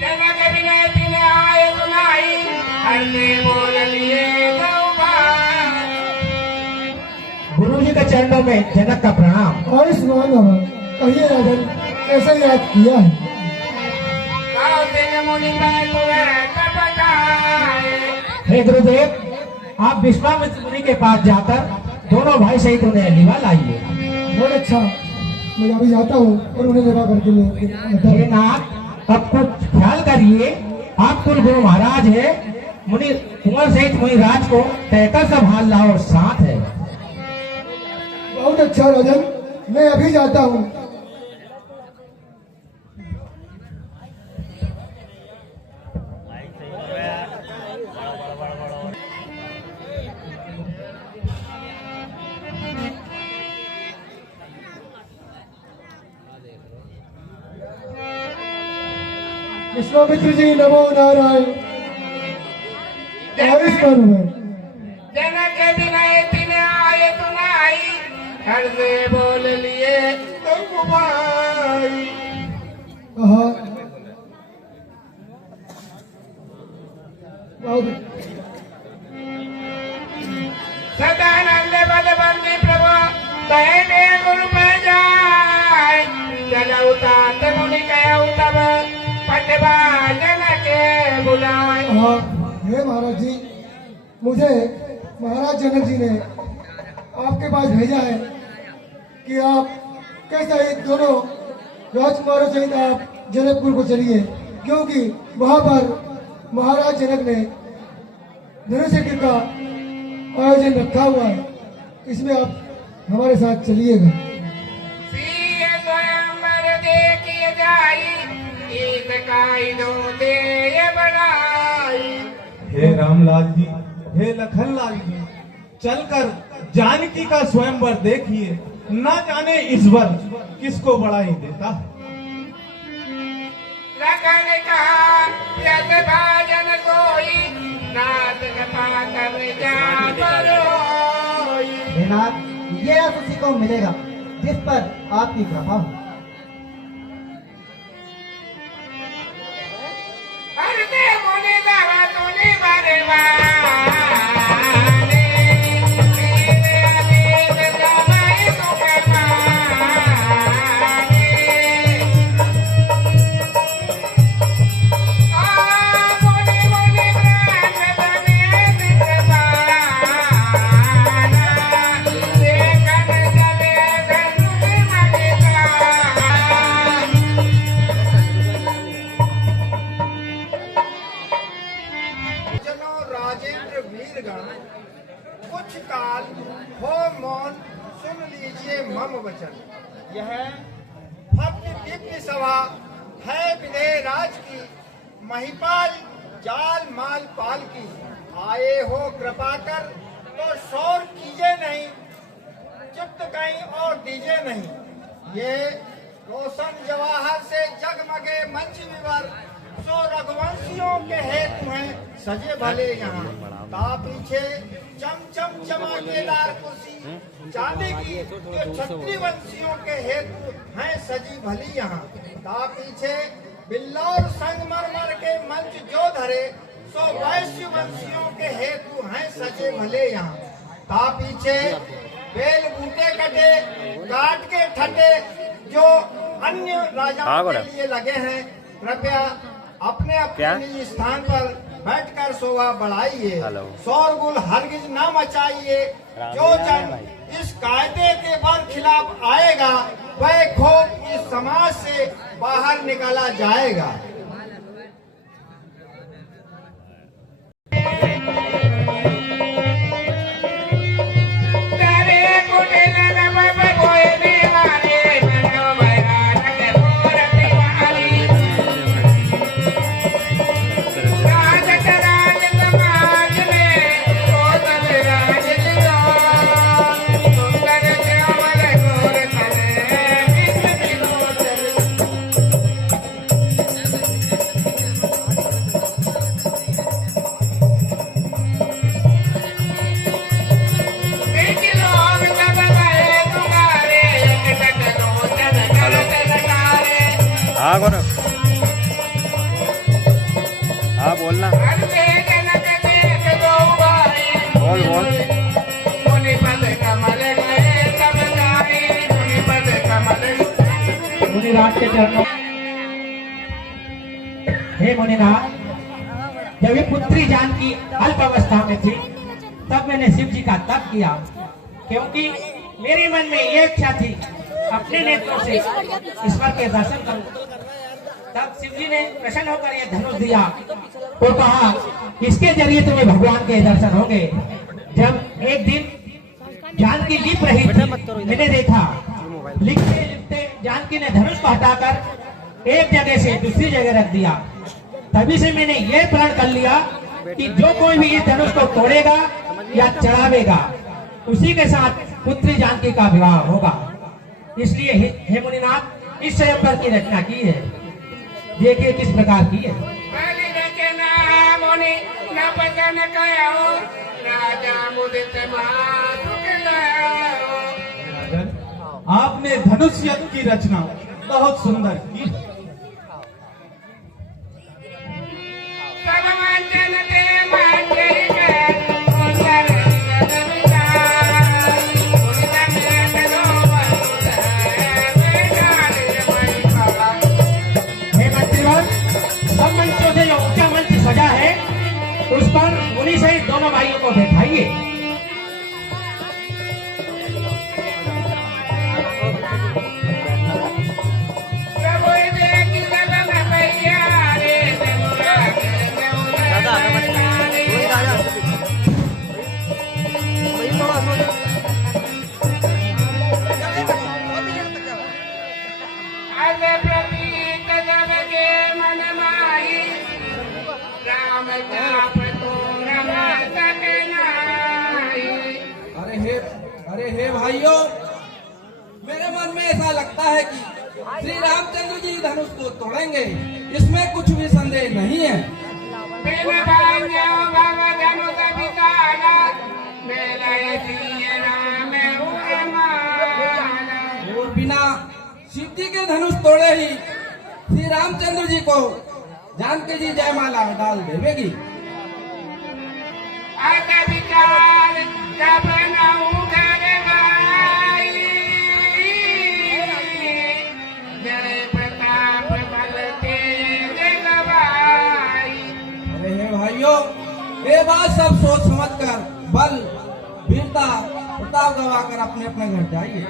जनक विनय तिन आए सुनाई, हर ने बोल लिए गुरु जी के चरणों में जनक का प्रणाम। आयुष्मान भव। कहिए राजन, कैसे याद किया है? मुनि में तुम्हें तब बताए। हे गुरुदेव, आप विश्वामित्र मुनि के पास जाकर दोनों भाई सहित उन्हें अलीवा लाइए। बहुत अच्छा, मैं अभी जाता हूँ और उन्हें लेवा करके ले। हे नाथ, अब कुछ ख्याल करिए, आप कुल गुरु महाराज है, मुनि कुंवर सहित मुनि राज को तयकर संभाल लाओ, साथ है। बहुत अच्छा राजन, मैं अभी जाता हूँ। विश्वामित्र जी नमो नारायण। आयुष्मान भव। जनक विनय तिन आए सुनाई, हर से बोल लिए तुम भाई। कहा सदानंद बलवंती प्रभु कहने गुरु में जाए, चलऊ तात मुनि कहऊ तब पटवा जनक बुलाए। हे महाराज जी, मुझे महाराज जनक जी ने आपके पास भेजा है कि आप कैसे दोनों राजकुमारों सहित आप जनकपुर को चलिए, क्योंकि वहां पर महाराज जनक ने धनुष यज्ञ का आयोजन रखा हुआ है। इसमें आप हमारे साथ चलिएगा। सिय स्वयंवर देखिए जाई, ईद काई दो दे बढ़ाई। हे रामलाल जी, हे लखनलाल जी, चलकर जानकी का स्वयंवर देखिए, ना जाने इस वर्ष किसको बढ़ाई देता। लखन कहा यत भाजन कोई, नाथ कथा कर जा बरोई। हे नाथ, ये रस उसी को मिलेगा जिस पर आपकी कृपा हो। हर दे मुनि दवा तुनि बरवा। राजेंद्र वीरगण, कुछ काल हो मौन, सुन लीजिए मम वचन। यह भव्य दिव्य सभा है विदेह राज की, महिपाल जाल माल पाल की। आए हो कृपा कर तो शोर कीजिए नहीं, चित्त कहीं और दीजिए नहीं। ये रोशन जवाहर से जगमगे मंच विवर, सो रघुवंशियों के हेतु हैं सजे भले यहाँ। ता पीछे चम चम चमकेदार कुर्सी चांदी की, जो क्षत्रिय वंशियों के हेतु हैं सजी भली यहाँ। ता पीछे बिल्लौर संगमरमर के मंच जो धरे, सो वैश्य वंशियों के हेतु हैं सजे भले यहाँ। ता पीछे बेल बूटे कटे काट के ठटे, जो अन्य राजाओं के लिए लगे हैं। कृपया अपने अपने निज स्थान पर बैठकर शोभा बढ़ाइए, शोरगुल हरगिज न मचाइए। जो जन इस कायदे के खिलाफ आएगा, वह खोप इस समाज से बाहर निकाला जाएगा। हाँ बोलना बोल बोल मुनिनाथ के चरणों हे मुनिनाथ, जब ये पुत्री जानकी अल्प अवस्था में थी तब मैंने शिव जी का तप किया, क्योंकि मेरे मन में ये इच्छा थी अपने नेत्रों से ईश्वर के दर्शन करूं। तब शिव जी ने प्रसन्न होकर ये धनुष दिया और कहा इसके जरिए तुम्हें भगवान के दर्शन होंगे। जब एक दिन जानकी लिप रही थी, मैंने देखा लिखते लिखते जानकी ने धनुष को हटाकर एक जगह से दूसरी जगह रख दिया। तभी से मैंने ये प्रण कर लिया कि जो कोई भी इस धनुष को तोड़ेगा या चढ़ावेगा उसी के साथ पुत्री जानकी का विवाह होगा। इसलिए हे मुनिनाथ इस स्वयंवर की रचना की है। देखिए किस प्रकार की है। राजन, आपने धनुष यज्ञ की रचना बहुत सुंदर की। सब मंचों से जो ऊंचा मंच सजा है उस पर मुनि सहित दोनों भाइयों को बैठाइए। अरे हे भाइयों, मेरे मन में ऐसा लगता है कि श्री रामचंद्र जी धनुष को तोड़ेंगे, इसमें कुछ भी संदेह नहीं है। और बिना शिव जी के धनुष तोड़े ही श्री रामचंद्र जी को जानकी जी जयमाला डाल देवेगी। भाइयों, ये बात सब सोच समझ कर बल वीरता प्रताप गवा कर अपने अपने घर जाइए।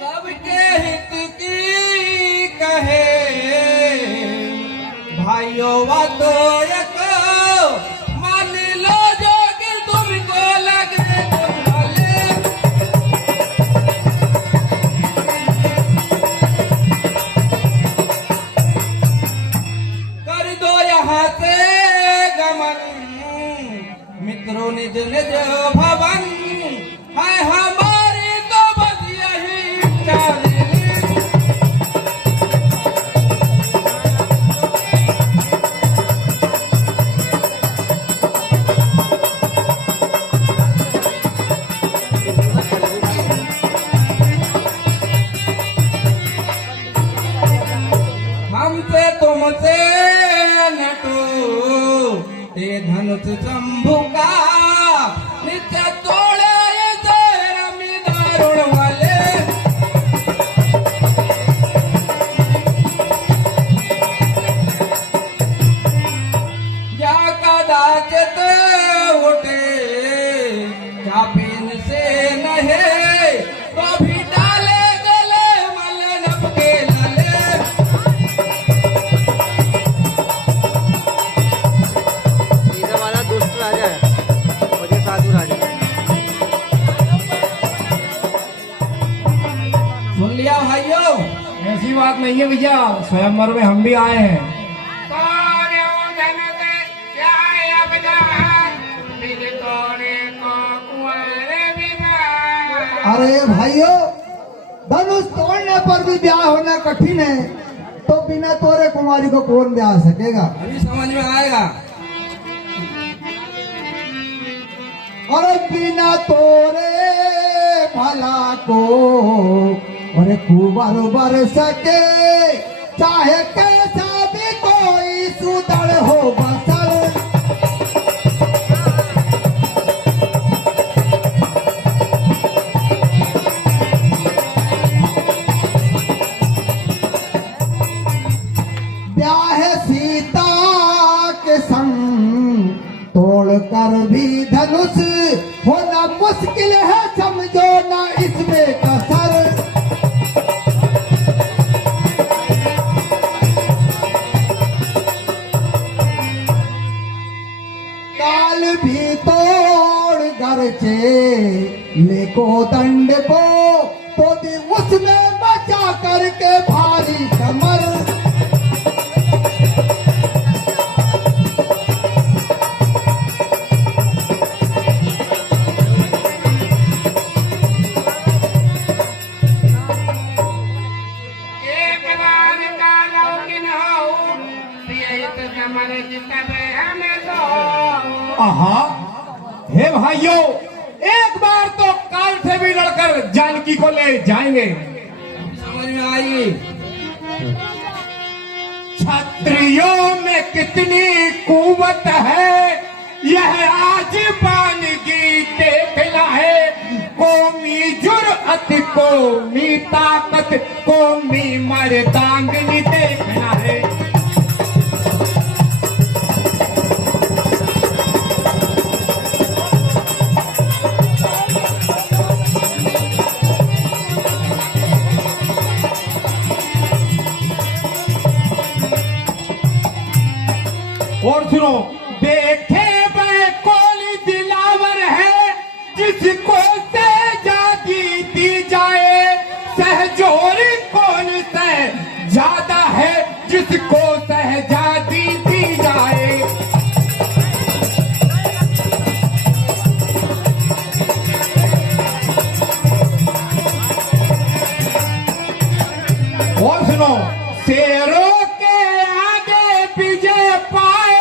सबके हित की कहे भाइयों बातो मान लो जो कि तुमको लगते भले। कर दो यहाँ से गमन मित्रों निज निज भवन है हमारी तो बस यही चाल। हमसे तुमसे नटो ते धनुष शंभु का नित्य तोड़े रमी दारुण वाले। या कदाचित उठे चापीन से नहे तो भी डाले गले मल नपके लले। वाला दुष्ट राजा है, मुझे साधु राजा। सुन लिया भाइयों? ऐसी बात नहीं है भैया, स्वयंवर में हम भी आए हैं। अरे भाइयों, धनुष तोड़ने पर भी ब्याह होना कठिन है, तो बिना तोरे कुमारी को कौन ब्याह सकेगा? अभी समझ में आएगा। और बिना तोरे भला को और कुंवर बर सके, चाहे कैसा भी कोई सुधर हो बसर। ब्याह सीता के संग तोड़ कर भी धनुष होना मुश्किल है, समझो ना इसमें कसर। काल भी तोड़ घर से लेको दंड को, तो भी उसमें बचा करके भारी कमर। आहा, हे भाइयों, एक बार तो काल से भी लड़कर जानकी को ले जाएंगे। समझ में आई। क्षत्रियों में कितनी कुवत है, यह आज बानगी देखना है। कौमी जुर्अत, कौमी ताकत, कौमी मर्दांगनी देखना है। और सुनो, देखे वह कोली दिलावर है, जिसको सहजादी दी जाए। सहजोरी कौन से ज्यादा है, जिसको सहजादी दी जाए। और सुनो, शेरों के आगे विजय पाए,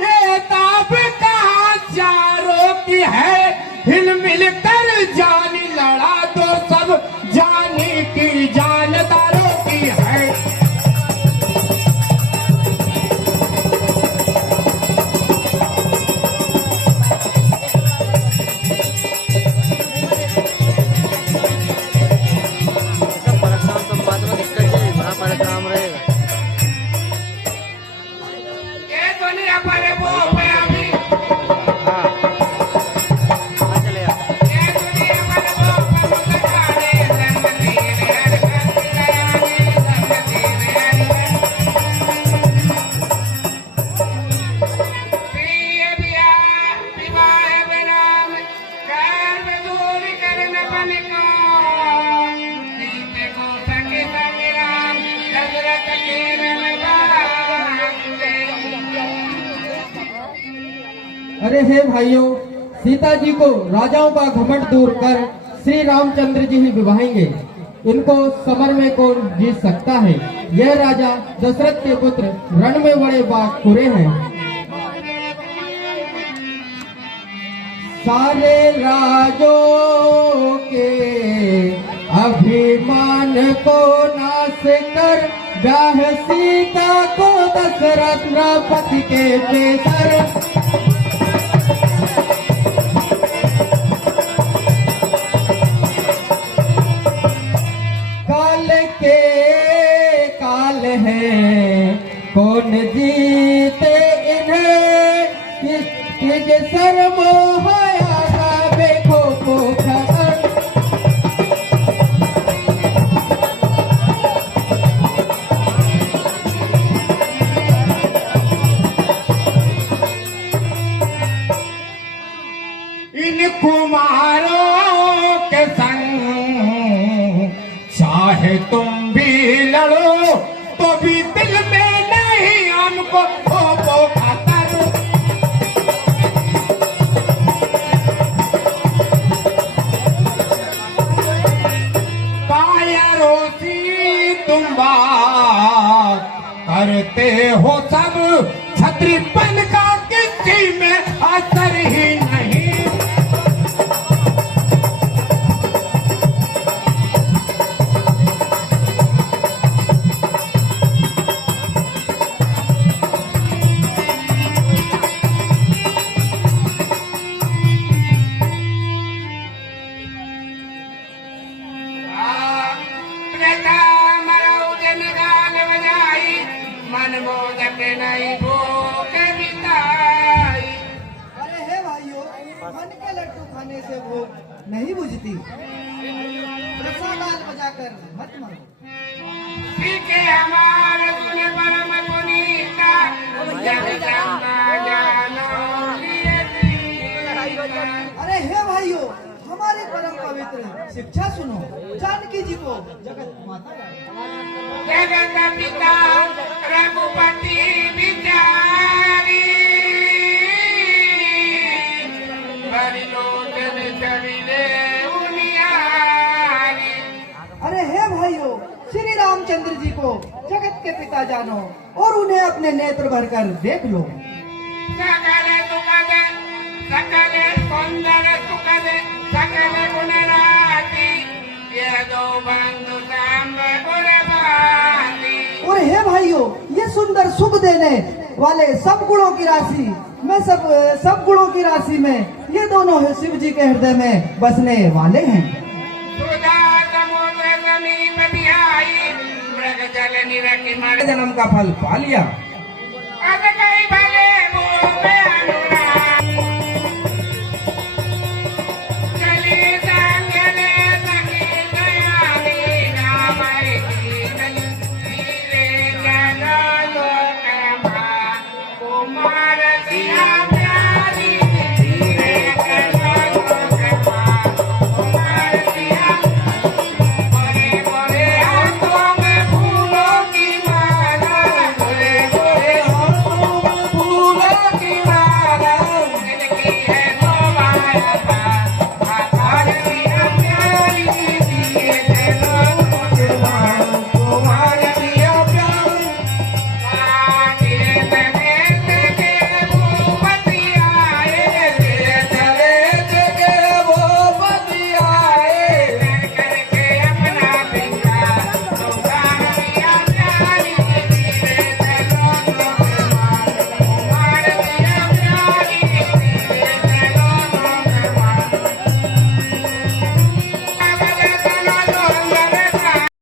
ये ताब कहाँ चारों की है। हिल मिल कर जान लड़ा दो, सब जानी की जानदारों की है। परशुराम संवाद में दिक्कत है, बड़ा परशुराम रहेगा। हाँ, हाँ चलेगा। अरे हे भाइयों, सीता जी को राजाओं का घमंड दूर कर श्री रामचंद्र जी ही विवाहेंगे। इनको समर में कौन जीत सकता है। यह राजा दशरथ के पुत्र रण में बड़े बाखुरे हैं। सारे राजों के अभिमान को नाश कर, ब्याह सीता को दशरथ नृपति के पेशर। काल है कौन जीते इन्हें, किस सर मोहया देखो को खबर। इन कुमारों के संग चाहे तुम भी लड़ो, तो भी दिल में नहीं हमको खो खतर। काया रोसी तुम बात करते हो सब छत्रीपन का किसी में असर ही नहीं। अरे हे भाइयों, मन के लड्डू खाने से वो नहीं बुझती। रसागाल बजाकर मत मारो। अरे हे भाइयों, हमारी परम पवित्र शिक्षा सुनो। जानकी जी को जगत माता जगत पिता रघुपति विचारी परिलोचन चरिले उनियारी। अरे हे भाइयों, श्री रामचंद्र जी को जगत के पिता जानो और उन्हें अपने नेत्र भरकर देख लो। सकल सुखद सकल सुंदर सुखद सकल गुणराती ये दो बंधु सांब गुणवाती। और हे भाइयों, ये सुंदर सुख देने वाले सब गुणों की राशि में सब गुणों की राशि में ये दोनों शिव जी के हृदय में बसने वाले हैं। सुधा समुद्र समीप बिहाई मृग जल निरखि मर जन्म का फल पा लिया। अत कई भले भूपे